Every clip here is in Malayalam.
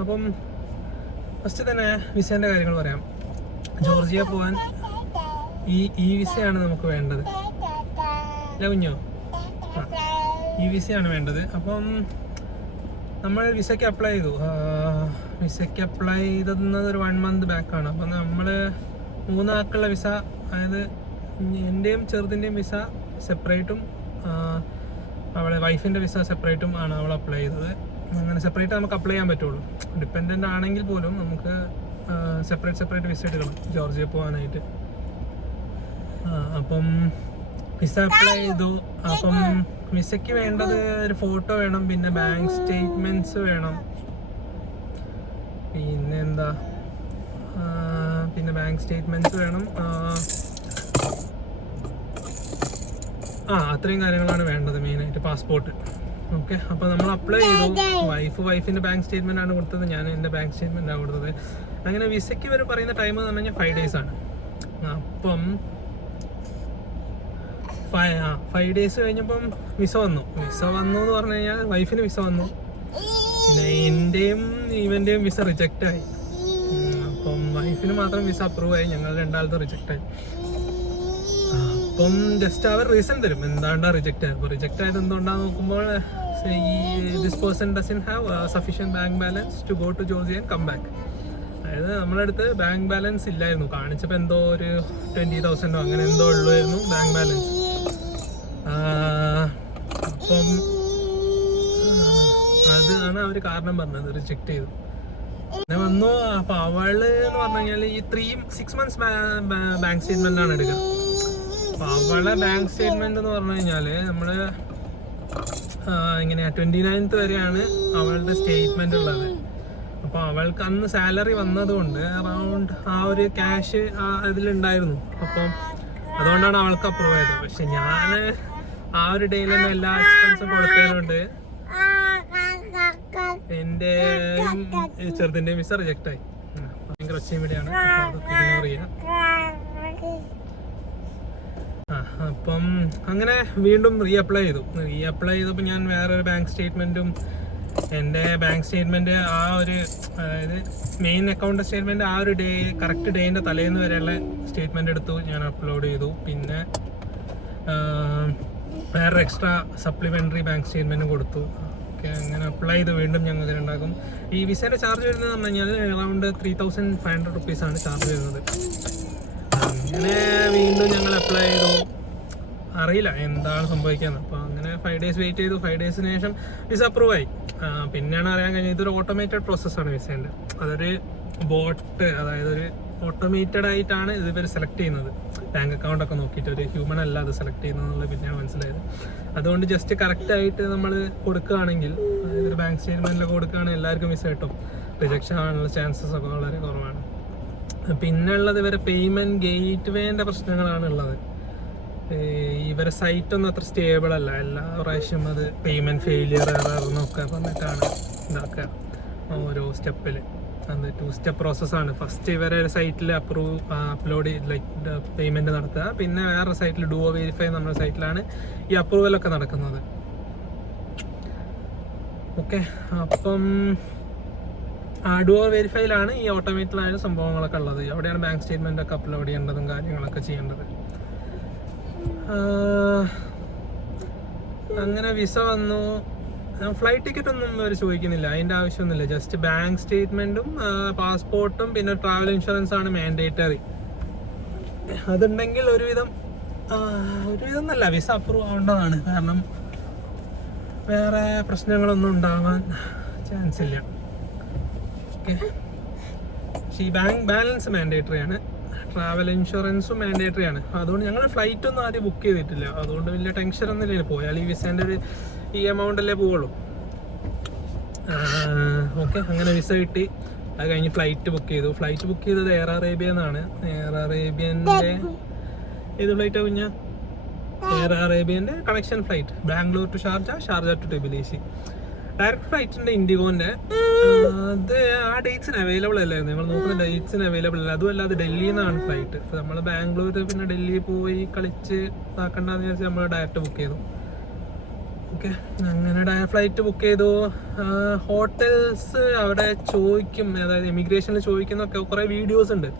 അപ്പം ഫസ്റ്റ് തന്നെ വിസേൻ്റെ കാര്യങ്ങൾ പറയാം. ജോർജിയ പോകാൻ ഈ വിസയാണ് നമുക്ക് വേണ്ടത്. അല്ല കുഞ്ഞോ, ഈ വിസയാണ് വേണ്ടത്. അപ്പം നമ്മൾ വിസയ്ക്ക് അപ്ലൈ ചെയ്തു. വിസയ്ക്ക് അപ്ലൈ ചെയ്തത് ഒരു 1 month ബാക്കാണ്. അപ്പം നമ്മൾ 3 ആൾക്കുള്ള വിസ, അതായത് എൻ്റെയും ചെറുതിൻ്റെയും വിസ സെപ്പറേറ്റും അവളെ വൈഫിൻ്റെ വിസ സെപ്പറേറ്റും ആണ് അവൾ അപ്ലൈ ചെയ്തത്. അങ്ങനെ സെപ്പറേറ്റ് നമുക്ക് അപ്ലൈ ചെയ്യാൻ പറ്റുള്ളൂ. ഡിപ്പെൻഡൻ്റ് ആണെങ്കിൽ പോലും നമുക്ക് സെപ്പറേറ്റ് വിസ എടുക്കണം ജോർജിയ പോകാനായിട്ട്. അപ്പം വിസ അപ്ലൈ ചെയ്തു. അപ്പം വിസയ്ക്ക് വേണ്ടത് ഒരു ഫോട്ടോ വേണം, പിന്നെ ബാങ്ക് സ്റ്റേറ്റ്മെൻറ്റ്സ് വേണം, പിന്നെ ബാങ്ക് സ്റ്റേറ്റ്മെൻറ്റ്സ് വേണം. അത്രയും കാര്യങ്ങളാണ് വേണ്ടത് മെയിനായിട്ട്. പാസ്പോർട്ട്. ഓക്കെ, അപ്പോൾ നമ്മൾ അപ്ലൈ ചെയ്തു. വൈഫിൻ്റെ ബാങ്ക് സ്റ്റേറ്റ്മെൻ്റ് ആണ് കൊടുത്തത്, ഞാൻ എൻ്റെ ബാങ്ക് സ്റ്റേറ്റ്മെൻ്റ് ആണ് കൊടുത്തത്. അങ്ങനെ വിസയ്ക്ക് ഇവർ പറയുന്ന ടൈം എന്ന് പറഞ്ഞു കഴിഞ്ഞാൽ 5 days ആണ്. അപ്പം 5 days കഴിഞ്ഞപ്പം വിസ വന്നു എന്ന് പറഞ്ഞു കഴിഞ്ഞാൽ വൈഫിന് വിസ വന്നു, പിന്നെ എൻ്റെയും ഇവൻ്റെയും വിസ റിജക്റ്റ് ആയി. അപ്പം വൈഫിന് മാത്രം വിസ അപ്രൂവ് ആയി, ഞങ്ങൾ രണ്ടാളത്തെ റിജക്റ്റ് ആയി. അപ്പം ജസ്റ്റ് അവർ റീസൺ തരും എന്താണ്ടാ റിജക്റ്റ് ആയത്. അപ്പോൾ റിജക്റ്റ് ആയത് എന്തുകൊണ്ടാന്ന് നോക്കുമ്പോൾ this person doesn't have sufficient bank balance to go to Georgia and come back. അതായത് നമ്മളടുത്ത് ബാങ്ക് ബാലൻസ് ഇല്ലായിരുന്നു. കാണിച്ചപ്പോൾ എന്തോ ഒരു 20,000 അങ്ങനെ എന്തോ ഉള്ളായിരുന്നു ബാങ്ക് ബാലൻസ്. അപ്പം അതാണ് അവർ കാരണം പറഞ്ഞത്, റിജക്റ്റ് ചെയ്തു. പിന്നെ വന്നു. അപ്പോൾ അവള് എന്ന് പറഞ്ഞു കഴിഞ്ഞാൽ ഈ 6 months ബാങ്ക് സ്റ്റേറ്റ്മെൻ്റ് ആണ് എടുക്കുക. അപ്പോൾ അവളെ ബാങ്ക് സ്റ്റേറ്റ്മെൻറ്റ് എന്ന് പറഞ്ഞു കഴിഞ്ഞാൽ നമ്മൾ ഇങ്ങനെയാ 29th വരെയാണ് അവളുടെ സ്റ്റേറ്റ്മെൻ്റ് ഉള്ളത്. അപ്പോൾ അവൾക്ക് അന്ന് സാലറി വന്നതുകൊണ്ട് അറൗണ്ട് ആ ഒരു ക്യാഷ് അതിലുണ്ടായിരുന്നു. അപ്പം അതുകൊണ്ടാണ് അവൾക്ക് അപ്രൂവ് ചെയ്തത്. പക്ഷെ ഞാൻ ആ ഒരു ഡേയിൽ തന്നെ എല്ലാ എക്സ്പെൻസും കൊടുത്തതുകൊണ്ട് എൻ്റെ ചെറുതിൻ്റെ വിസ റിജക്റ്റ് ആയി. ഭയങ്കര ഒച്ചയും കൂടിയാണ്, ഇഗ്നോർ ചെയ്യാം. അപ്പം അങ്ങനെ വീണ്ടും റീഅപ്ലൈ ചെയ്തപ്പോൾ ഞാൻ വേറൊരു ബാങ്ക് സ്റ്റേറ്റ്മെൻറ്റും എൻ്റെ ബാങ്ക് സ്റ്റേറ്റ്മെൻറ്റ് ആ ഒരു, അതായത് മെയിൻ അക്കൗണ്ട് സ്റ്റേറ്റ്മെൻറ്റ് ആ ഒരു കറക്റ്റ് ഡേൻ്റെ തലേന്ന് വരെയുള്ള സ്റ്റേറ്റ്മെൻറ്റ് എടുത്തു, ഞാൻ അപ്ലോഡ് ചെയ്തു. പിന്നെ വേറെ എക്സ്ട്രാ സപ്ലിമെൻ്ററി ബാങ്ക് സ്റ്റേറ്റ്മെൻറ്റും കൊടുത്തു. ഓക്കെ, അങ്ങനെ അപ്ലൈ ചെയ്ത് വീണ്ടും ഞങ്ങൾക്ക് ഉണ്ടാക്കും. ഈ വിസയുടെ ചാർജ് വരുന്നത് പറഞ്ഞു കഴിഞ്ഞാൽ അറൗണ്ട് 3,500 rupees ആണ് ചാർജ് വരുന്നത്. അങ്ങനെ വീണ്ടും ഞങ്ങൾ അപ്ലൈ ചെയ്തു. അറിയില്ല എന്താണ് സംഭവിക്കുന്നത്. അപ്പോൾ അങ്ങനെ 5 days വെയിറ്റ് ചെയ്തു. 5 daysന് ശേഷം വിസ അപ്രൂവ് ആയി. പിന്നെയാണ് അറിയാൻ കഴിഞ്ഞത് ഇതൊരു ഓട്ടോമേറ്റഡ് പ്രോസസ്സാണ് വിസേൻ്റെ. അതൊരു ബോട്ട്, അതായത് ഒരു ഓട്ടോമേറ്റഡ് ആയിട്ടാണ് ഇത് ഇവർ സെലക്ട് ചെയ്യുന്നത്. ബാങ്ക് അക്കൗണ്ടൊക്കെ നോക്കിയിട്ട് ഒരു ഹ്യൂമൻ അല്ല അത് സെലക്ട് ചെയ്യുന്നതെന്നുള്ളത് പിന്നെയാണ് മനസ്സിലായത്. അതുകൊണ്ട് ജസ്റ്റ് കറക്റ്റായിട്ട് നമ്മൾ കൊടുക്കുകയാണെങ്കിൽ, അതായത് ഒരു ബാങ്ക് സ്റ്റേറ്റ്മെൻറ്റിലൊക്കെ കൊടുക്കുകയാണെങ്കിൽ എല്ലാവർക്കും വിസ കിട്ടും. റിജക്ഷൻ ആണുള്ള ചാൻസസ് ഒക്കെ വളരെ കുറവാണ്. പിന്നെ ഉള്ളത് ഇവരെ പേയ്മെൻറ്റ് ഗേറ്റ് വേൻ്റെ പ്രശ്നങ്ങളാണ് ഉള്ളത്. ഇവരെ സൈറ്റൊന്നും അത്ര സ്റ്റേബിൾ അല്ല. എല്ലാ പ്രാവശ്യം അത് പേയ്മെൻറ്റ് ഫെയിലിയർ എന്നൊക്കെ പറഞ്ഞിട്ടാണ് ഇതാക്കുക. ഓരോ സ്റ്റെപ്പിൽ അത് 2 step പ്രോസസ്സാണ്. ഫസ്റ്റ് ഇവരെ സൈറ്റിൽ അപ്ലോഡ് ലൈക്ക് പേയ്മെൻറ്റ് നടത്തുക, പിന്നെ വേറെ സൈറ്റിൽ ഡുവോ വെരിഫൈ നമ്മുടെ സൈറ്റിലാണ് ഈ അപ്രൂവലൊക്കെ നടക്കുന്നത്. ഓക്കെ, അപ്പം ഡുവോ വെരിഫൈയിലാണ് ഈ ഓട്ടോമേറ്റഡായ സംഭവങ്ങളൊക്കെ ഉള്ളത്. അവിടെയാണ് ബാങ്ക് സ്റ്റേറ്റ്മെൻറ്റൊക്കെ അപ്ലോഡ് ചെയ്യേണ്ടതും കാര്യങ്ങളൊക്കെ ചെയ്യേണ്ടത്. അങ്ങനെ വിസ വന്നു. ഫ്ലൈറ്റ് ടിക്കറ്റ് ഒന്നും അവർ ചോദിക്കുന്നില്ല, അതിൻ്റെ ആവശ്യമൊന്നുമില്ല. ജസ്റ്റ് ബാങ്ക് സ്റ്റേറ്റ്മെൻറ്റും പാസ്പോർട്ടും പിന്നെ ട്രാവൽ ഇൻഷുറൻസ് ആണ് മാൻഡേറ്ററി. അതുണ്ടെങ്കിൽ ഒരുവിധം എന്നല്ല, വിസ അപ്രൂവ് ആവേണ്ടതാണ്. കാരണം വേറെ പ്രശ്നങ്ങളൊന്നും ഉണ്ടാവാൻ ചാൻസ് ഇല്ല. ഓക്കെ, പക്ഷേ ഈ ബാങ്ക് ബാലൻസ് മാൻഡേറ്ററി ആണ്, ട്രാവൽ ഇൻഷുറൻസും മാൻഡേറ്ററി ആണ്. അതുകൊണ്ട് ഞങ്ങൾ ഫ്ലൈറ്റ് ഒന്നും ആദ്യം ബുക്ക് ചെയ്തിട്ടില്ല. അതുകൊണ്ട് വലിയ ടെൻഷനൊന്നും ഇല്ല. പോയാൽ ഈ വിസേൻ്റെ ഒരു ഈ എമൗണ്ടല്ലേ പോവുള്ളൂ. ഓക്കെ, അങ്ങനെ വിസ കിട്ടി. അത് കഴിഞ്ഞ് ഫ്ലൈറ്റ് ബുക്ക് ചെയ്തു. ഫ്ലൈറ്റ് ബുക്ക് ചെയ്തത് എയർ അറേബ്യ എന്നാണ്. എയർ അറേബ്യൻ്റെ ഏത് ഫ്ലൈറ്റാണ് കുഞ്ഞാ? എയർ അറേബ്യൻ്റെ connection flight, Bangalore to Sharjah to Tbilisi. Direct ഫ്ലൈറ്റിൻ്റെ ഇൻഡിഗോൻ്റെ അത് ആ ഡേറ്റ്സിന് അവൈലബിൾ അല്ലായിരുന്നു. നമ്മൾ നോക്കുന്ന ഡേറ്റ്സിന് അവൈലബിൾ അല്ല. അതുമല്ലാതെ ഡൽഹിയിൽ നിന്നാണ് ഫ്ലൈറ്റ്. അപ്പോൾ നമ്മൾ ബാംഗ്ലൂർ പിന്നെ ഡൽഹി പോയി കളിച്ച് ഇതാക്കണ്ടെന്ന് വിചാരിച്ച് നമ്മൾ ഡയറക്റ്റ് ബുക്ക് ചെയ്തു. ഓക്കെ, അങ്ങനെ ഫ്ലൈറ്റ് ബുക്ക് ചെയ്തു. ഹോട്ടൽസ് അവിടെ ചോദിക്കും, അതായത് ഇമിഗ്രേഷനിൽ ചോദിക്കുന്നൊക്കെ കുറേ വീഡിയോസ് ഉണ്ട്.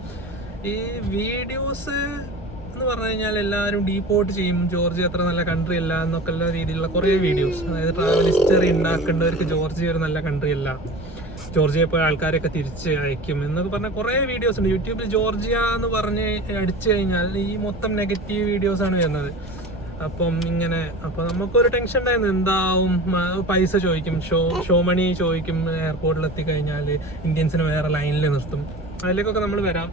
ഈ വീഡിയോസ് എന്ന് പറഞ്ഞു കഴിഞ്ഞാൽ എല്ലാവരും ഡീപ്പോർട്ട് ചെയ്യും, ജോർജിയ അത്ര നല്ല കൺട്രി അല്ല എന്നൊക്കെ ഉള്ള രീതിയിലുള്ള കുറേ വീഡിയോസ്. അതായത് ട്രാവൽ ഹിസ്റ്ററി ഉണ്ടാക്കേണ്ടവർക്ക് ജോർജിയ ഒരു നല്ല കൺട്രി അല്ല, ജോർജിയ പോയ ആൾക്കാരൊക്കെ തിരിച്ച് അയക്കും എന്നൊക്കെ പറഞ്ഞ കുറേ വീഡിയോസ് ഉണ്ട് യൂട്യൂബിൽ. ജോർജിയ എന്ന് പറഞ്ഞ് അടിച്ചു കഴിഞ്ഞാൽ ഈ മൊത്തം നെഗറ്റീവ് വീഡിയോസാണ് വരുന്നത്. അപ്പം നമുക്കൊരു ടെൻഷൻ ഉണ്ടായിരുന്നു, എന്താവും, പൈസ ചോദിക്കും, ഷോ മണി ചോദിക്കും, എയർപോർട്ടിൽ എത്തിക്കഴിഞ്ഞാൽ ഇന്ത്യൻസിന് വേറെ ലൈനിൽ നിർത്തും. അതിലേക്കൊക്കെ നമ്മൾ വരാം,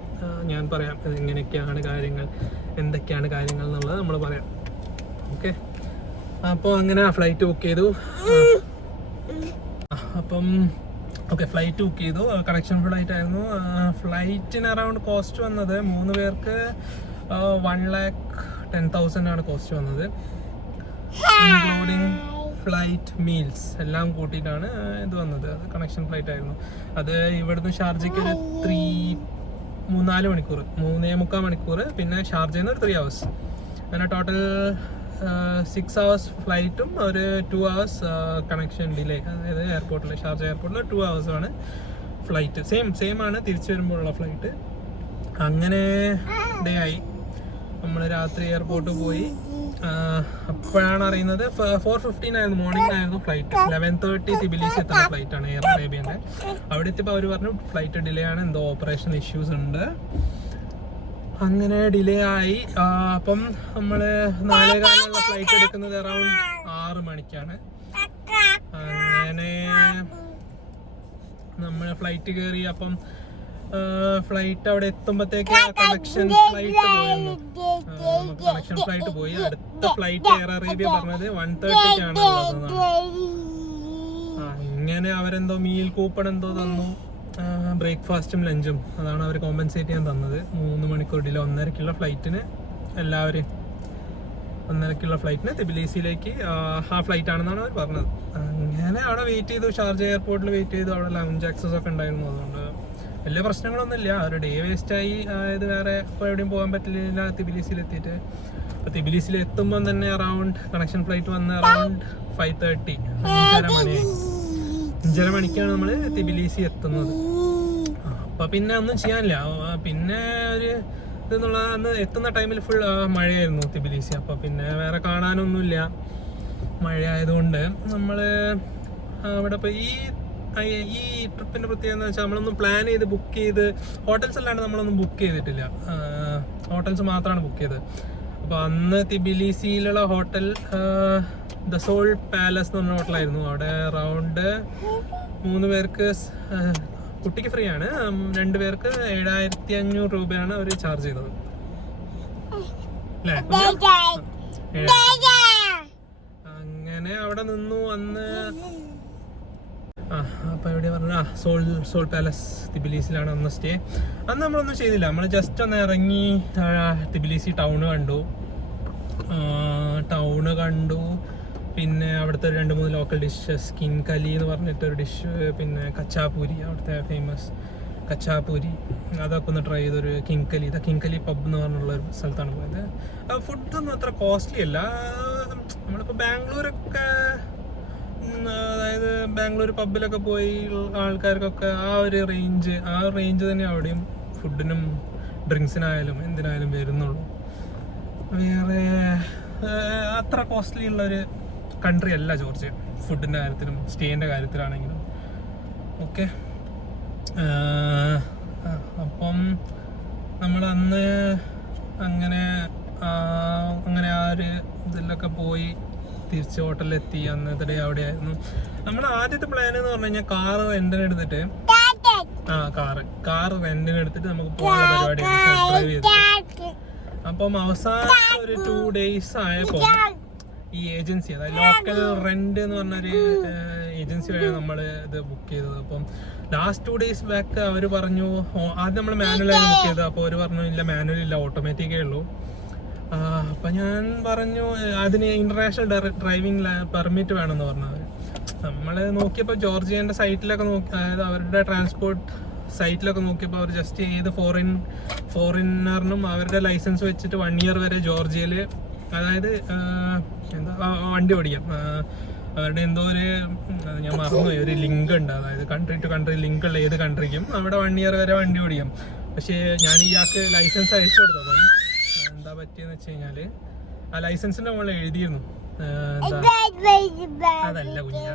ഞാൻ പറയാം എങ്ങനെയൊക്കെയാണ് കാര്യങ്ങൾ, എന്തൊക്കെയാണ് കാര്യങ്ങൾ എന്നുള്ളത് നമ്മൾ പറയാം. ഓക്കെ, അപ്പോൾ അങ്ങനെ ഫ്ലൈറ്റ് ബുക്ക് ചെയ്തു. ഫ്ലൈറ്റ് ബുക്ക് ചെയ്തു, കണക്ഷൻ ഫ്ലൈറ്റ് ആയിരുന്നു. ഫ്ലൈറ്റിന് അറൗണ്ട് കോസ്റ്റ് വന്നത് 3 പേർക്ക് 1,10,000 ആണ് കോസ്റ്റ് വന്നത്, ഇൻക്ലൂഡിങ് ഫ്ലൈറ്റ് മീൽസ് എല്ലാം കൂട്ടിയിട്ടാണ് ഇത് വന്നത്. അത് കണക്ഷൻ ഫ്ലൈറ്റ് ആയിരുന്നു. അത് ഇവിടുന്ന് ഷാർജയ്ക്ക് ഒരു 3-4 മണിക്കൂർ, 3.25 മണിക്കൂർ, പിന്നെ ഷാർജയിൽ നിന്ന് ഒരു 3 hours, അങ്ങനെ ടോട്ടൽ 6 hours ഫ്ലൈറ്റും ഒരു 2 hours കണക്ഷൻ ഡിലേ. അതായത് എയർപോർട്ടിൽ, ഷാർജ എയർപോർട്ടിൽ 2 hours ആണ് ഫ്ലൈറ്റ്. സെയിം ആണ് തിരിച്ചു വരുമ്പോഴുള്ള ഫ്ലൈറ്റ്. അങ്ങനെ ഡേ ആയി. നമ്മൾ രാത്രി എയർപോർട്ടിൽ പോയി. അപ്പോഴാണ് അറിയുന്നത് 4:15 ആയിരുന്നു, മോർണിംഗ് ആയിരുന്നു ഫ്ലൈറ്റ്. 11:30 തിബിലിസി എത്തുന്ന ഫ്ലൈറ്റ് ആണ് എയർ അറേബ്യൻ്റെ. അവിടെ എത്തിയപ്പോൾ അവർ പറഞ്ഞു ഫ്ലൈറ്റ് ഡിലേ ആണ്, എന്തോ ഓപ്പറേഷൻ ഇഷ്യൂസ് ഉണ്ട്. അങ്ങനെ ഡിലേ ആയി. അപ്പം നമ്മൾ 4:15 ഫ്ലൈറ്റ് എടുക്കുന്നത് അറൗണ്ട് 6 മണിക്കാണ്. അങ്ങനെ നമ്മൾ ഫ്ലൈറ്റ് കയറി. അപ്പം ഫ്ലൈറ്റ് അവിടെ എത്തുമ്പോഴത്തേക്ക് കണക്ഷൻ ഫ്ലൈറ്റ് പോയിരുന്നു. നമുക്ക് കണക്ഷൻ ഫ്ലൈറ്റ് പോയി. അടുത്ത ഫ്ലൈറ്റ് എയർ അറേബ്യ പറഞ്ഞത് 1:30 അങ്ങനെ അവരെന്തോ മീൽ കൂപ്പൺ എന്തോ തന്നു, ബ്രേക്ക്ഫാസ്റ്റും ലഞ്ചും. അതാണ് അവർ കോമ്പൻസേറ്റ് ചെയ്യാൻ തന്നത്. 3 മണിക്കൂർ ഡിലേ, 1:30 ഫ്ലൈറ്റിന് എല്ലാവരെയും 1:30 ഫ്ലൈറ്റിന് തിബിലിസിയിലേക്ക് ആ ഫ്ലൈറ്റ് ആണെന്നാണ് അവർ പറഞ്ഞത്. അങ്ങനെ അവിടെ വെയിറ്റ് ചെയ്തു, ഷാർജ എയർപോർട്ടിൽ വെയിറ്റ് ചെയ്തു. അവിടെ ലൗഞ്ച് ആക്സസ് ഒക്കെ ഉണ്ടായിരുന്നു, അതുകൊണ്ട് വലിയ പ്രശ്നങ്ങളൊന്നുമില്ല. ഒരു ഡേ വേസ്റ്റായി. അതായത് വേറെ ഇപ്പോൾ എവിടെയും പോകാൻ പറ്റില്ല തിബിലിസിയിൽ എത്തിയിട്ട്. അപ്പോൾ തിബിലിസിയിൽ എത്തുമ്പം തന്നെ അറൗണ്ട് കണക്ഷൻ ഫ്ലൈറ്റ് വന്ന് അറൗണ്ട് 5:30, 5:30 മണിക്കാണ് നമ്മൾ തിബിലിസി എത്തുന്നത്. അപ്പം പിന്നെ ഒന്നും ചെയ്യാനില്ല. പിന്നെ ഒരു ഇതെന്നുള്ള അന്ന് എത്തുന്ന ടൈമിൽ ഫുൾ മഴയായിരുന്നു തിബിലിസി. അപ്പോൾ പിന്നെ വേറെ കാണാനൊന്നുമില്ല, മഴ ആയതുകൊണ്ട്. നമ്മൾ അവിടെ ഇപ്പോൾ ഈ ട്രിപ്പിൻ്റെ പ്രത്യേകത എന്ന് വെച്ചാൽ നമ്മളൊന്നും പ്ലാൻ ചെയ്ത് ബുക്ക് ചെയ്ത്, ഹോട്ടൽസ് അല്ലാണ്ട് നമ്മളൊന്നും ബുക്ക് ചെയ്തിട്ടില്ല, ഹോട്ടൽസ് മാത്രമാണ് ബുക്ക് ചെയ്തത്. അപ്പോൾ അന്ന് തിബിലിസിയിലുള്ള ഹോട്ടൽ ദ സോൾ പാലസ് എന്ന് പറഞ്ഞ ഹോട്ടലായിരുന്നു. അവിടെ അറൗണ്ട് 3 പേർക്ക് കുട്ടിക്ക് ഫ്രീ ആണ്, 2 പേർക്ക് 7,500 രൂപയാണ് അവർ ചാർജ് ചെയ്തത് അല്ലേ? അങ്ങനെ അവിടെ നിന്നു അന്ന്. അപ്പോൾ എവിടെയാണ് പറഞ്ഞത്, സോൾ പാലസ് തിബിലിസിലാണ് അന്ന് സ്റ്റേ. അന്ന് നമ്മളൊന്നും ചെയ്തില്ല, നമ്മൾ ജസ്റ്റ് ഒന്ന് ഇറങ്ങി തിബിലിസി ടൗണ് കണ്ടു. പിന്നെ അവിടുത്തെ 2-3 ലോക്കൽ ഡിഷസ്, കിൻകലി എന്ന് പറഞ്ഞിട്ടൊരു ഡിഷ്, പിന്നെ കച്ചാപൂരി, അവിടുത്തെ ഫേമസ് കച്ചാപൂരി, അതൊക്കെ ഒന്ന് ട്രൈ ചെയ്തൊരു കിൻകലി പബ് എന്ന് പറഞ്ഞുള്ള ഒരു സ്ഥലത്താണ് പോയത്. ഫുഡൊന്നും അത്ര കോസ്റ്റ്ലി അല്ല. നമ്മളിപ്പോൾ ബാംഗ്ലൂരൊക്കെ, അതായത് ബാംഗ്ലൂർ പബ്ബിലൊക്കെ പോയി ആൾക്കാർക്കൊക്കെ ആ ഒരു റേഞ്ച് തന്നെ അവിടെയും ഫുഡിനും ഡ്രിങ്ക്സിനായാലും എന്തിനായാലും വരുന്നുള്ളൂ. വേറെ അത്ര കോസ്റ്റ്ലി ഉള്ളൊരു കൺട്രി അല്ല ജോർജിയ, ഫുഡിൻ്റെ കാര്യത്തിലും സ്റ്റേൻ്റെ കാര്യത്തിലാണെങ്കിലും. ഓക്കെ, അപ്പം നമ്മൾ അന്ന് അങ്ങനെ ആ ഒരു ഇതിലൊക്കെ പോയി തിരിച്ച് ഹോട്ടലിലെത്തി. അന്നത്തെ ഡേ അവിടെ ആയിരുന്നു. നമ്മുടെ ആദ്യത്തെ പ്ലാൻ എന്ന് പറഞ്ഞു കഴിഞ്ഞാൽ കാറ് റെന്റിനെടുത്തിട്ട് നമുക്ക് പോകാനുള്ള പരിപാടി ഡ്രൈവ് ചെയ്തിട്ട്. അപ്പം അവസാനത്തെ ഒരു 2 days ആയപ്പോൾ ഈ ഏജൻസി, അതായത് ലോക്കൽ റെന്റ് എന്ന് പറഞ്ഞൊരു ഏജൻസി വഴിയാണ് നമ്മൾ ഇത് ബുക്ക് ചെയ്തത്. അപ്പം ലാസ്റ്റ് 2 days ബാക്ക് അവർ പറഞ്ഞു, ആദ്യം നമ്മൾ മാനുവലായി ബുക്ക് ചെയ്തത്. അപ്പോൾ അവർ പറഞ്ഞു ഇല്ല, മാനുവൽ ഇല്ല, ഓട്ടോമാറ്റിക്കേ ഉള്ളൂ. അപ്പം ഞാൻ പറഞ്ഞു അതിന് ഇന്റർനാഷണൽ ഡ്രൈവിംഗ് പെർമിറ്റ് വേണമെന്ന് പറഞ്ഞത്. നമ്മൾ നോക്കിയപ്പോൾ ജോർജിയൻ്റെ സൈറ്റിലൊക്കെ അതായത് അവരുടെ ട്രാൻസ്പോർട്ട് സൈറ്റിലൊക്കെ നോക്കിയപ്പോൾ അവർ ജസ്റ്റ് ഏത് ഫോറിനറിനും അവരുടെ ലൈസൻസ് വെച്ചിട്ട് 1 year വരെ ജോർജിയയിൽ, അതായത് വണ്ടി ഓടിക്കാം, അവരുടെ എന്തോ ഒരു ഞാൻ മറന്നുപോയി, ഒരു ലിങ്ക് ഉണ്ട്, അതായത് കൺട്രി ടു കൺട്രി ലിങ്ക് ഉള്ള ഏത് കൺട്രിക്കും അവിടെ 1 ഇയർ വരെ വണ്ടി ഓടിക്കാം. പക്ഷേ ഞാൻ ഇയാൾക്ക് ലൈസൻസ് അയച്ചു കൊടുത്തപ്പം എന്താ പറ്റിയെന്ന് വെച്ച് കഴിഞ്ഞാൽ ആ ലൈസൻസിൻ്റെ മുകളിൽ എഴുതിയിരുന്നു അതല്ല കുഞ്ഞ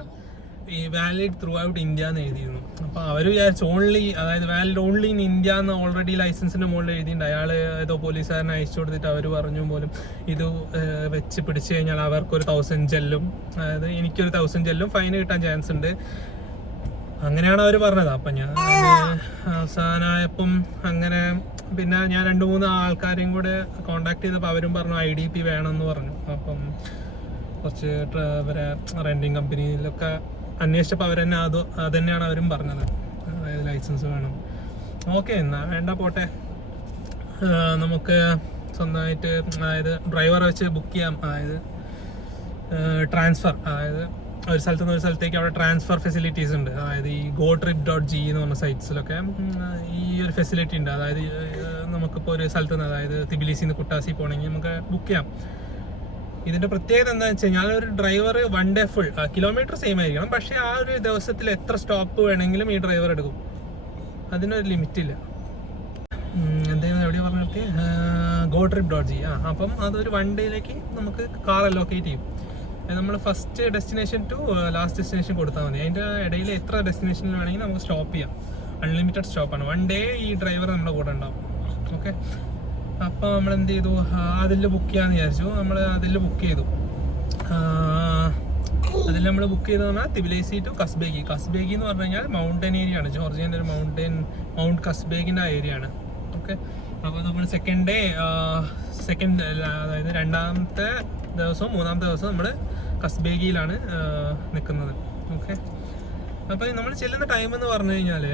ഈ വാലിഡ് ത്രൂ ഔട്ട് ഇന്ത്യ എന്ന് എഴുതിയിരുന്നു. അപ്പോൾ അവർ വിചാരിച്ചു ഓൺലി, അതായത് വാലിഡ് ഓൺലി ഇൻ ഇന്ത്യ എന്ന് ഓൾറെഡി ലൈസൻസിൻ്റെ മുകളിൽ എഴുതിയിട്ടുണ്ട്. അയാൾ ഏതോ പോലീസുകാരനെ അയച്ചു കൊടുത്തിട്ട് അവർ പറഞ്ഞു പോലും ഇത് വെച്ച് പിടിച്ചു കഴിഞ്ഞാൽ അവർക്കൊരു 1000 ചെല്ലും, അതായത് എനിക്കൊരു 1000 ചെല്ലും, ഫൈൻ കിട്ടാൻ ചാൻസ് ഉണ്ട്. അങ്ങനെയാണ് അവർ പറഞ്ഞത്. അപ്പം ഞാൻ അവസാനമായപ്പം അങ്ങനെ പിന്നെ ഞാൻ 2-3 ആൾക്കാരെയും കൂടെ കോണ്ടാക്ട് ചെയ്തപ്പോൾ അവരും പറഞ്ഞു IDP വേണമെന്ന് പറഞ്ഞു. അപ്പം കുറച്ച് ഇവരെ റെൻറ്റിങ് കമ്പനിയിലൊക്കെ അന്വേഷിച്ചപ്പോൾ അവർ തന്നെ അത് തന്നെയാണ് അവരും പറഞ്ഞത്, അതായത് ലൈസൻസ് വേണം. ഓക്കെ, എന്നാൽ വേണ്ട പോട്ടെ, നമുക്ക് സ്വന്തമായിട്ട് അതായത് ഡ്രൈവറെ വെച്ച് ബുക്ക് ചെയ്യാം. അതായത് ട്രാൻസ്ഫർ, അതായത് ഒരു സ്ഥലത്ത് നിന്ന് ഒരു സ്ഥലത്തേക്ക് അവിടെ ട്രാൻസ്ഫർ ഫെസിലിറ്റീസ് ഉണ്ട്. അതായത് ഈ gotrip.ge എന്ന് പറഞ്ഞ സൈറ്റ്സിലൊക്കെ ഈ ഒരു ഫെസിലിറ്റി ഉണ്ട്. അതായത് നമുക്കിപ്പോൾ ഒരു സ്ഥലത്ത് നിന്ന്, അതായത് തിബിലിസിൽ നിന്ന് കുട്ടാസി പോകണമെങ്കിൽ നമുക്ക് ബുക്ക് ചെയ്യാം. ഇതിൻ്റെ പ്രത്യേകത എന്താണെന്ന് വെച്ച് കഴിഞ്ഞാൽ ഒരു driver 1 day full kilometre same ആയിരിക്കണം, പക്ഷേ ആ ഒരു ദിവസത്തിൽ എത്ര സ്റ്റോപ്പ് വേണമെങ്കിലും ഈ ഡ്രൈവർ എടുക്കും, അതിനൊരു ലിമിറ്റില്ല. എന്തായാലും എവിടെയാണ് പറഞ്ഞിട്ട് gotrip.ge. അപ്പം അതൊരു 1 ഡേയിലേക്ക് നമുക്ക് കാർ അലോക്കേറ്റ് ചെയ്യും. നമ്മൾ first destination to last destination കൊടുത്താൽ മതി. അതിൻ്റെ ഇടയിൽ എത്ര ഡെസ്റ്റിനേഷനിൽ വേണമെങ്കിൽ നമുക്ക് സ്റ്റോപ്പ് ചെയ്യാം. അൺലിമിറ്റഡ് സ്റ്റോപ്പാണ്. 1 ഡേ ഈ ഡ്രൈവർ നമ്മുടെ കൂടെ ഉണ്ടാവും. ഓക്കെ, അപ്പോൾ നമ്മൾ എന്ത് ചെയ്തു, അതിൽ ബുക്ക് ചെയ്യാമെന്ന് വിചാരിച്ചു. നമ്മൾ അതിൽ ബുക്ക് ചെയ്തു. അതിൽ നമ്മൾ ബുക്ക് ചെയ്തത് പറഞ്ഞാൽ തിബിലിസി ടു കസ്ബേഗി. കസ്ബേഗി എന്ന് പറഞ്ഞു കഴിഞ്ഞാൽ മൗണ്ടൻ ഏരിയ ആണ്, ജോർജിയൻ്റെ ഒരു മൗണ്ട് കസ്ബേഗിൻ്റെ ആ ഏരിയ ആണ്. ഓക്കെ, അപ്പോൾ നമ്മൾ സെക്കൻഡ് അതായത് 2ാമത്തെ ദിവസവും 3ാമത്തെ ദിവസവും നമ്മൾ കസ്ബേഗിയിലാണ് നിൽക്കുന്നത്. ഓക്കെ, അപ്പോൾ നമ്മൾ ചെല്ലുന്ന ടൈം എന്ന് പറഞ്ഞു കഴിഞ്ഞാൽ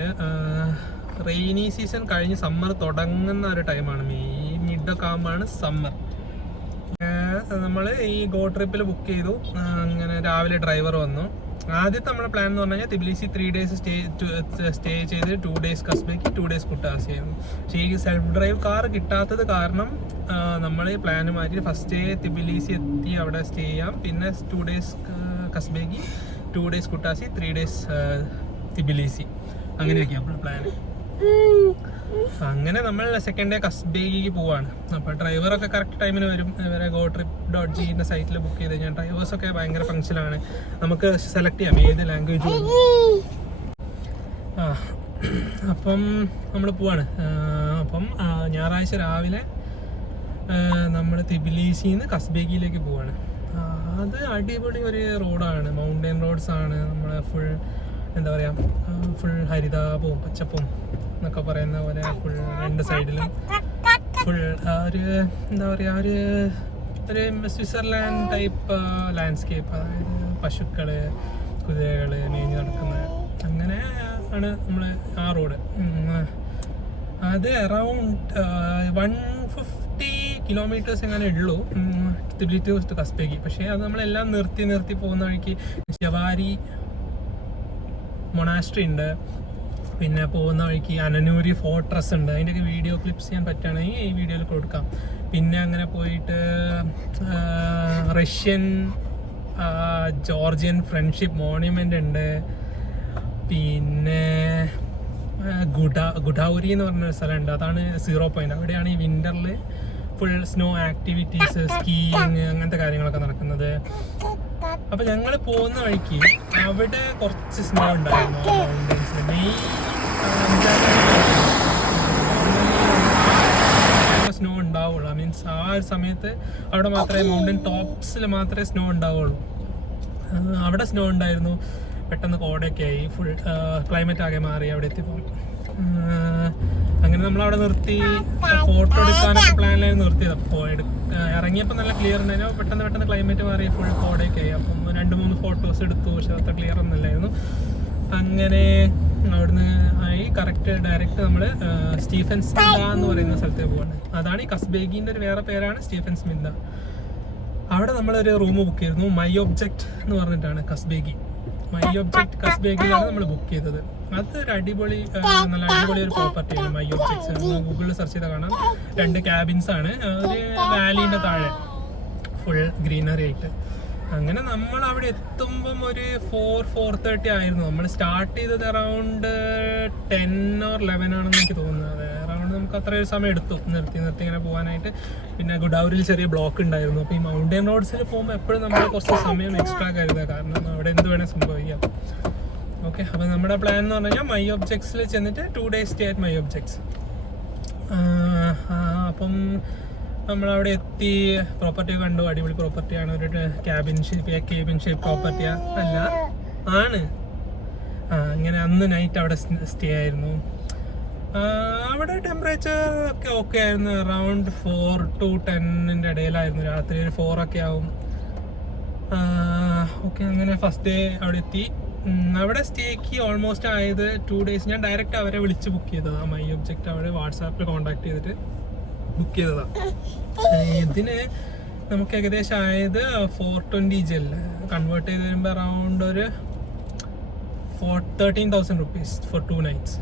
റെയിനി സീസൺ കഴിഞ്ഞ് സമ്മർ തുടങ്ങുന്ന ഒരു ടൈമാണ്. മിഡൊക്കെ ആകുമ്പോഴാണ് സമ്മർ. നമ്മൾ ഈ gotrip ബുക്ക് ചെയ്തു. അങ്ങനെ രാവിലെ ഡ്രൈവർ വന്നു. ആദ്യത്തെ നമ്മുടെ പ്ലാൻ എന്ന് പറഞ്ഞു കഴിഞ്ഞാൽ തിബിലിസി 3 ഡേയ്സ് സ്റ്റേ ചെയ്ത് 2 ഡേയ്സ് കസ്ബേക്ക് 2 ഡേയ്സ് കുട്ടാസി ആയിരുന്നു. പക്ഷേ ഈ സെൽഫ് ഡ്രൈവ് കാർ കിട്ടാത്തത് കാരണം നമ്മൾ ഈ പ്ലാന് മാറ്റി ഫസ്റ്റ് ഡേ തിബിലിസി എത്തി അവിടെ സ്റ്റേ ചെയ്യാം, പിന്നെ 2 ഡേയ്സ് കസ്ബേക്ക് 2 ഡേയ്സ് കുട്ടാസി 3 ഡേയ്സ് തിബിലിസി, അങ്ങനെയൊക്കെയാണ് പ്ലാൻ. അങ്ങനെ നമ്മൾ സെക്കൻഡ് ഡേ കസ്ബേഗിക്ക് പോവാണ്. അപ്പോൾ ഡ്രൈവറൊക്കെ കറക്റ്റ് ടൈമിന് വരും. ഇവരെ gotrip.ge സൈറ്റിൽ ബുക്ക് ചെയ്ത് കഴിഞ്ഞാൽ ഡ്രൈവേഴ്സൊക്കെ ഭയങ്കര ഫങ്ഷനാണ്. നമുക്ക് സെലക്ട് ചെയ്യാം ഏത് ലാംഗ്വേജ്. അപ്പം നമ്മൾ പോവാണ്. അപ്പം ഞായറാഴ്ച രാവിലെ നമ്മൾ തിബിലിസിയിൽ നിന്ന് കസ്ബേഗിയിലേക്ക് പോവാണ്. അത് അടിപൊളി ഒരു റോഡാണ്, മൗണ്ടൻ റോഡ്സ് ആണ്. നമ്മളെ ഫുൾ എന്താ പറയുക, ഫുൾ ഹരിതാപവും പച്ചപ്പും എന്നൊക്കെ പറയുന്ന പോലെ ഫുൾ 2 സൈഡിലും ഫുൾ ഒരു എന്താ പറയുക, ഒരു സ്വിറ്റ്സർലാൻഡ് ടൈപ്പ് ലാൻഡ്സ്കേപ്പ്. അതായത് പശുക്കൾ, കുതിരകൾ മേഞ്ഞ് നടക്കുന്നത്, അങ്ങനെ ആണ് നമ്മൾ ആ റോഡ്. അത് അറൗണ്ട് 150 കിലോമീറ്റേഴ്സ് എങ്ങനെ ഉള്ളൂ തിബിലിസി ടു കസ്ബേഗി. പക്ഷേ അത് നമ്മളെല്ലാം നിർത്തി പോകുന്ന വഴിക്ക് ശവാരി മൊണാസ്ട്രി ഉണ്ട്, പിന്നെ പോകുന്ന വഴിക്ക് അനനൂരി ഫോർട്രസ് ഉണ്ട്. അതിൻ്റെയൊക്കെ വീഡിയോ ക്ലിപ്സ് ചെയ്യാൻ പറ്റുകയാണെങ്കിൽ ഈ വീഡിയോയിൽ കൊടുക്കാം. പിന്നെ അങ്ങനെ പോയിട്ട് റഷ്യൻ ജോർജിയൻ ഫ്രണ്ട്ഷിപ്പ് മോണ്യുമെൻ്റ് ഉണ്ട്. പിന്നെ ഗുഡൌരി എന്ന് പറഞ്ഞൊരു സ്ഥലമുണ്ട്, അതാണ് 0 പോയിന്റ്. അവിടെയാണ് ഈ വിൻ്ററിൽ ഫുൾ സ്നോ ആക്ടിവിറ്റീസ്, സ്കീയിങ്, അങ്ങനത്തെ കാര്യങ്ങളൊക്കെ നടക്കുന്നത്. അപ്പോൾ ഞങ്ങൾ പോകുന്ന വഴിക്ക് അവിടെ കുറച്ച് സ്നോ ഉണ്ടായിരുന്നു. മൗണ്ടൻസിൽ സ്നോ ഉണ്ടാവുള്ളൂ. മീൻസ് ആ ഒരു സമയത്ത് അവിടെ മാത്രമേ മൗണ്ടൻ ടോപ്സിൽ മാത്രമേ സ്നോ ഉണ്ടാവുള്ളൂ. അവിടെ സ്നോ ഉണ്ടായിരുന്നു. പെട്ടെന്ന് കോടയൊക്കെ ആയി, ഫുൾ ക്ലൈമറ്റ് ആകെ മാറി അവിടെ എത്തിയപ്പോൾ. അങ്ങനെ നമ്മളവിടെ നിർത്തി ഫോട്ടോ എടുക്കാനൊക്കെ പ്ലാനിലായിരുന്നു നിർത്തിയത്. അപ്പോൾ ഇറങ്ങിയപ്പോൾ നല്ല ക്ലിയർ ഉണ്ടായിരുന്നു. പെട്ടെന്ന് ക്ലൈമറ്റ് മാറി, ഫുൾ കോടയൊക്കെ ആയി. അപ്പം 2-3 ഫോട്ടോസ് എടുത്തു, പക്ഷെ അത്ര ക്ലിയർ ഒന്നുമില്ലായിരുന്നു. അങ്ങനെ അവിടുന്ന് ആയി ഡയറക്റ്റ് നമ്മൾ സ്റ്റീഫൻസ് മിന്ദ എന്ന് പറയുന്ന സ്ഥലത്തേക്ക് പോവാണ്. അതാണ് ഈ കസ്ബേഗിൻ്റെ ഒരു വേറെ പേരാണ് സ്റ്റീഫൻസ് മിന്ദ. അവിടെ നമ്മളൊരു റൂം ബുക്ക് ചെയ്തിരുന്നു. മൈ ഒബ്ജക്റ്റ് എന്ന് പറഞ്ഞിട്ടാണ് കസ്ബേഗി. മൈ ഒബ്ജക്റ്റ് കസ്ബേഗിലാണ് നമ്മൾ ബുക്ക് ചെയ്തത്. അതൊരു അടിപൊളി ഒരു പ്രോപ്പർട്ടിയാണ് മൈ ഒബ്ജക്ട്സ്. ഗൂഗിളിൽ സെർച്ച് ചെയ്താൽ കാണാം. 2 ക്യാബിൻസ് ആണ്, ഒരു വാലീൻ്റെ താഴെ ഫുൾ ഗ്രീനറി ആയിട്ട്. അങ്ങനെ നമ്മൾ അവിടെ എത്തുമ്പം ഒരു 4:30 ആയിരുന്നു. നമ്മൾ സ്റ്റാർട്ട് ചെയ്തത് അറൗണ്ട് 10 or 11 ആണെന്ന് എനിക്ക് തോന്നുന്നത്. അറൗണ്ട് നമുക്ക് അത്രയൊരു സമയം എടുത്തു നിർത്തി ഇങ്ങനെ പോകാനായിട്ട്. പിന്നെ ഗുഡാവൂരിൽ ചെറിയ ബ്ലോക്ക് ഉണ്ടായിരുന്നു. അപ്പോൾ ഈ മൗണ്ടൻ റോഡ്സിൽ പോകുമ്പോൾ എപ്പോഴും നമ്മൾ കുറച്ച് സമയം എക്സ്ട്രാ കരുതുക, കാരണം അവിടെ എന്ത് വേണേൽ സംഭവിക്കാം. ഓക്കെ, അപ്പോൾ നമ്മുടെ പ്ലാൻ എന്ന് പറഞ്ഞു കഴിഞ്ഞാൽ മൈ ഒബ്ജക്ട്സിൽ ചെന്നിട്ട് 2 days stay at my objects. അപ്പം നമ്മളവിടെ എത്തി, പ്രോപ്പർട്ടി കണ്ടു. അടിപൊളി പ്രോപ്പർട്ടിയാണ്. ഒരു കേബിൻ ഷേപ്പ് പ്രോപ്പർട്ടിയാ അല്ല ആണ്. അങ്ങനെ അന്ന് നൈറ്റ് അവിടെ സ്റ്റേ ആയിരുന്നു. അവിടെ ടെമ്പറേച്ചർ ഒക്കെ ഓക്കെ ആയിരുന്നു. Around 4 to 10 ഇടയിലായിരുന്നു. രാത്രി ഒരു 4 ഒക്കെ ആവും. ഓക്കെ, അങ്ങനെ ഫസ്റ്റ് ഡേ അവിടെ എത്തി. അവിടെ സ്റ്റേക്ക് ഓൾമോസ്റ്റ് ആയത് 2 days. ഞാൻ ഡയറക്റ്റ് അവരെ വിളിച്ച് ബുക്ക് ചെയ്തതാണ്. മൈ ഒബ്ജക്റ്റ് അവിടെ വാട്സാപ്പിൽ കോൺടാക്ട് ചെയ്തിട്ട് ബുക്ക് ചെയ്തതാണ്. ഇതിന് നമുക്ക് ഏകദേശം ആയത് 420 GL കൺവേർട്ട് ചെയ്ത് വരുമ്പോൾ അറൗണ്ട് ഒരു 13,000 rupees ഫോർ 2 nights.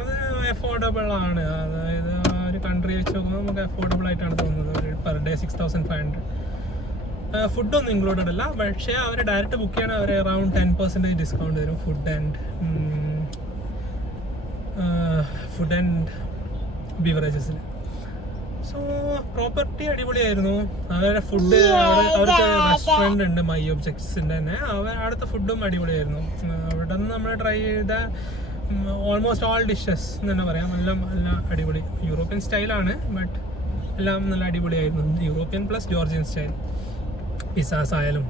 അത് അഫോർഡബിൾ ആണ്. അതായത് ഒരു കൺട്രി വെച്ച് നോക്കുമ്പോൾ നമുക്ക് അഫോർഡബിൾ ആയിട്ടാണ് തോന്നുന്നത്. ഒരു പെർ ഡേ 6,500. ഫുഡൊന്നും ഇൻക്ലൂഡഡ് അല്ല, പക്ഷേ അവർ ഡയറക്റ്റ് ബുക്ക് ചെയ്യണം. അവർ അറൗണ്ട് 10% ഡിസ്കൗണ്ട് തരും ഫുഡ് ആൻഡ് ബീവറേജസിൽ. സോ പ്രോപ്പർട്ടി അടിപൊളിയായിരുന്നു. അവരുടെ ഫുഡ്, അവർക്ക് റെസ്റ്റോറൻറ്റ് ഉണ്ട് മൈ ഒബ്ജക്ട്സിൻ്റെ തന്നെ. അവിടുത്തെ ഫുഡും അടിപൊളിയായിരുന്നു. അവിടെ നിന്ന് നമ്മൾ ട്രൈ ചെയ്ത ഓൾമോസ്റ്റ് ഓൾ ഡിഷസ് എന്ന് തന്നെ പറയാം. എല്ലാം അടിപൊളി. യൂറോപ്യൻ സ്റ്റൈലാണ്, ബട്ട് എല്ലാം നല്ല അടിപൊളിയായിരുന്നു. European plus Georgian style. Pizzas ആയാലും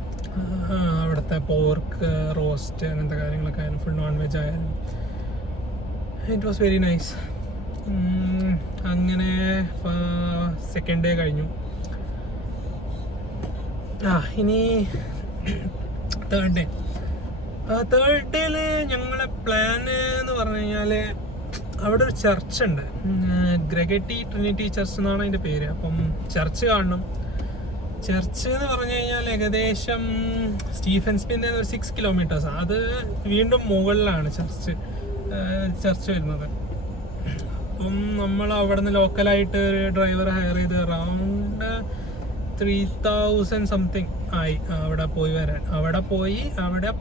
അവിടുത്തെ പോർക്ക് റോസ്റ്റ് അങ്ങനത്തെ കാര്യങ്ങളൊക്കെ ആയാലും, ഫുൾ നോൺ വെജ് ആയാലും, ഇറ്റ് വാസ് വെരി നൈസ്. അങ്ങനെ സെക്കൻഡ് ഡേ കഴിഞ്ഞു. ഇനി തേർഡ് ഡേയിൽ ഞങ്ങളെ പ്ലാന് എന്ന് പറഞ്ഞു കഴിഞ്ഞാൽ അവിടെ ഒരു ചർച്ച് ഉണ്ട്, ഗ്രെഗറ്റി ട്രിനിറ്റി ചർച്ച് എന്നാണ് അതിൻ്റെ പേര്. അപ്പം ചർച്ച് കാണണം. ചർച്ച് എന്ന് പറഞ്ഞു കഴിഞ്ഞാൽ ഏകദേശം സ്റ്റീഫൻസ്പിൻ്റെ ഒരു 6 kilometers. അത് വീണ്ടും മുകളിലാണ് ചർച്ച് വരുന്നത്. അപ്പം നമ്മൾ അവിടെ നിന്ന് ലോക്കലായിട്ട് ഒരു ഡ്രൈവർ ഹയർ ചെയ്ത് അറൗണ്ട് 3,000 സംതിങ് ആയി അവിടെ പോയി വരാൻ. അവിടെ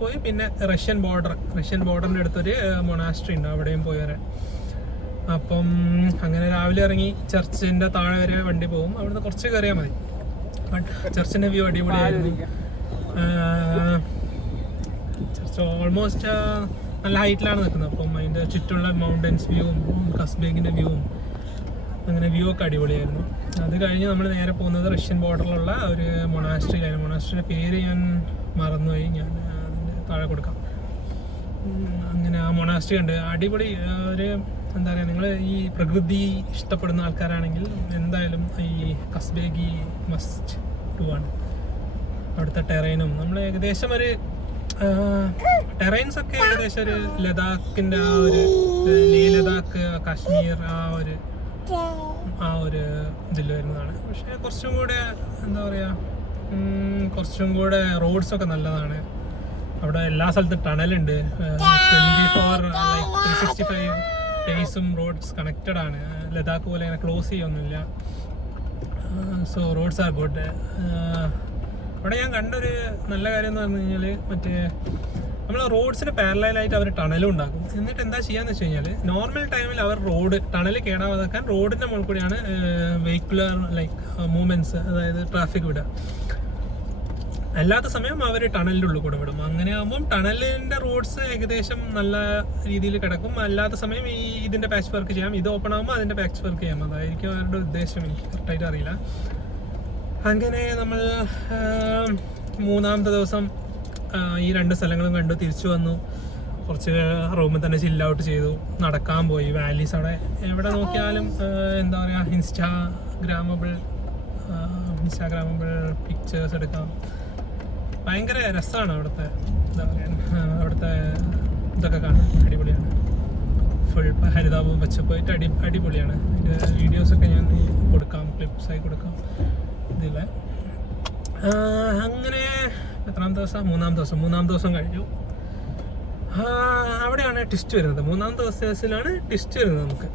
പോയി പിന്നെ റഷ്യൻ ബോർഡറിൻ്റെ അടുത്തൊരു മൊണാസ്ട്രി ഉണ്ട്, അവിടെയും പോയി വരാൻ. അപ്പം അങ്ങനെ രാവിലെ ഇറങ്ങി ചർച്ചിൻ്റെ താഴെ വരെ വണ്ടി പോകും. അവിടുന്ന് കുറച്ച് കയറിയാൽ മതി. ബട്ട് ചർച്ചിൻ്റെ വ്യൂ അടിപൊളിയായിരുന്നു. ചർച്ച് ഓൾമോസ്റ്റ് നല്ല ഹൈറ്റിലാണ് നിൽക്കുന്നത്. അപ്പം അതിൻ്റെ ചുറ്റുള്ള മൗണ്ടൻസ് വ്യൂവും കസ്ബേഗിൻ്റെ വ്യൂവും അങ്ങനെ വ്യൂ ഒക്കെ അടിപൊളിയായിരുന്നു. അത് കഴിഞ്ഞ് നമ്മൾ നേരെ പോകുന്നത് റഷ്യൻ ബോർഡറിലുള്ള ഒരു മൊണാസ്ട്രിയിലായിരുന്നു. മൊണാസ്ട്രിയുടെ പേര് ഞാൻ മറന്നുപോയി, ഞാൻ അതിൻ്റെ താഴെ കൊടുക്കാം. അങ്ങനെ ആ മൊണാസ്ട്രി ഉണ്ട്, അടിപൊളി. ഒരു എന്താ പറയുക, നിങ്ങൾ ഈ പ്രകൃതി ഇഷ്ടപ്പെടുന്ന ആൾക്കാരാണെങ്കിൽ എന്തായാലും ഈ കസ്ബേഗി മസ്റ്റ് ടു ആണ്. അവിടുത്തെ ടെറൈനും നമ്മൾ ഏകദേശം ഒരു ടെറൈൻസ് ഒക്കെ ഏകദേശം ഒരു ലഡാക്കിൻ്റെ ആ ഒരു ലഡാക്ക്, കാശ്മീർ ആ ഒരു ഇതിൽ വരുന്നതാണ്. പക്ഷേ കുറച്ചും കൂടെ എന്താ പറയുക, കുറച്ചും കൂടെ റോഡ്സൊക്കെ നല്ലതാണ്. അവിടെ എല്ലാ സ്ഥലത്തും ടണലുണ്ട്. 365 ഡേയ്സും റോഡ്സ് കണക്റ്റഡ് ആണ്. ലഡാക്ക് പോലെ അങ്ങനെ ക്ലോസ് ചെയ്യൊന്നുമില്ല. So roads are good. അവിടെ ഞാൻ കണ്ടൊരു നല്ല കാര്യം എന്ന് പറഞ്ഞു കഴിഞ്ഞാൽ, മറ്റേ നമ്മൾ റോഡ്സിന് പാരലലായിട്ട് അവർ ടണലും ഉണ്ടാക്കും. എന്നിട്ട് എന്താ ചെയ്യാന്ന് വെച്ച് കഴിഞ്ഞാൽ, നോർമൽ ടൈമിൽ അവർ ടണൽ കേടാവാതാക്കാൻ റോഡിൻ്റെ മുകളിൽ കൂടിയാണ് വെഹിക്കുലർ മൂവ്മെൻറ്റ്സ്, അതായത് ട്രാഫിക് വിടുക. അല്ലാത്ത സമയം അവർ ടണലിൻ്റെ ഉള്ളിൽ കൂടെ വിടും. അങ്ങനെ ആകുമ്പം ടണലിൻ്റെ റോഡ്സ് ഏകദേശം നല്ല രീതിയിൽ കിടക്കും. അല്ലാത്ത സമയം ഇതിൻ്റെ പാച്ച് വർക്ക് ചെയ്യാം. ഇത് ഓപ്പൺ ആകുമ്പോൾ അതിൻ്റെ പാച്ച് വർക്ക് ചെയ്യാം. അതായിരിക്കും അവരുടെ ഉദ്ദേശം. എനിക്ക് കറക്റ്റായിട്ട് അറിയില്ല. അങ്ങനെ നമ്മൾ 3ാമത്തെ ദിവസം ഈ 2 സ്ഥലങ്ങളും കണ്ടു തിരിച്ചു വന്നു. കുറച്ച് റൂമിൽ തന്നെ ചില്ല് ഔട്ട് ചെയ്തു, നടക്കാൻ പോയി. വാലീസ് അവിടെ എവിടെ നോക്കിയാലും എന്താ പറയുക, ഇൻസ്റ്റാഗ്രാമബിൾ പിക്ചേഴ്സ് എടുക്കാം. ഭയങ്കര രസമാണ് അവിടുത്തെ. എന്താ പറയുക, അവിടുത്തെ ഇതൊക്കെ കാണാൻ അടിപൊളിയാണ്. ഫുൾ ഹരിതാപവും പച്ചപ്പോയിട്ട് അടിപൊളിയാണ്. അതിൻ്റെ വീഡിയോസൊക്കെ ഞാൻ കൊടുക്കാം, ക്ലിപ്സായി കൊടുക്കാം ഇതിൽ. അങ്ങനെ എത്രാമത്തെ ദിവസം? 3ാം ദിവസം കഴിഞ്ഞു. അവിടെയാണ് ട്വിസ്റ്റ് വരുന്നത്. 3ാമത്തെ ദിവസത്തിലാണ് ട്വിസ്റ്റ് വരുന്നത് നമുക്ക്.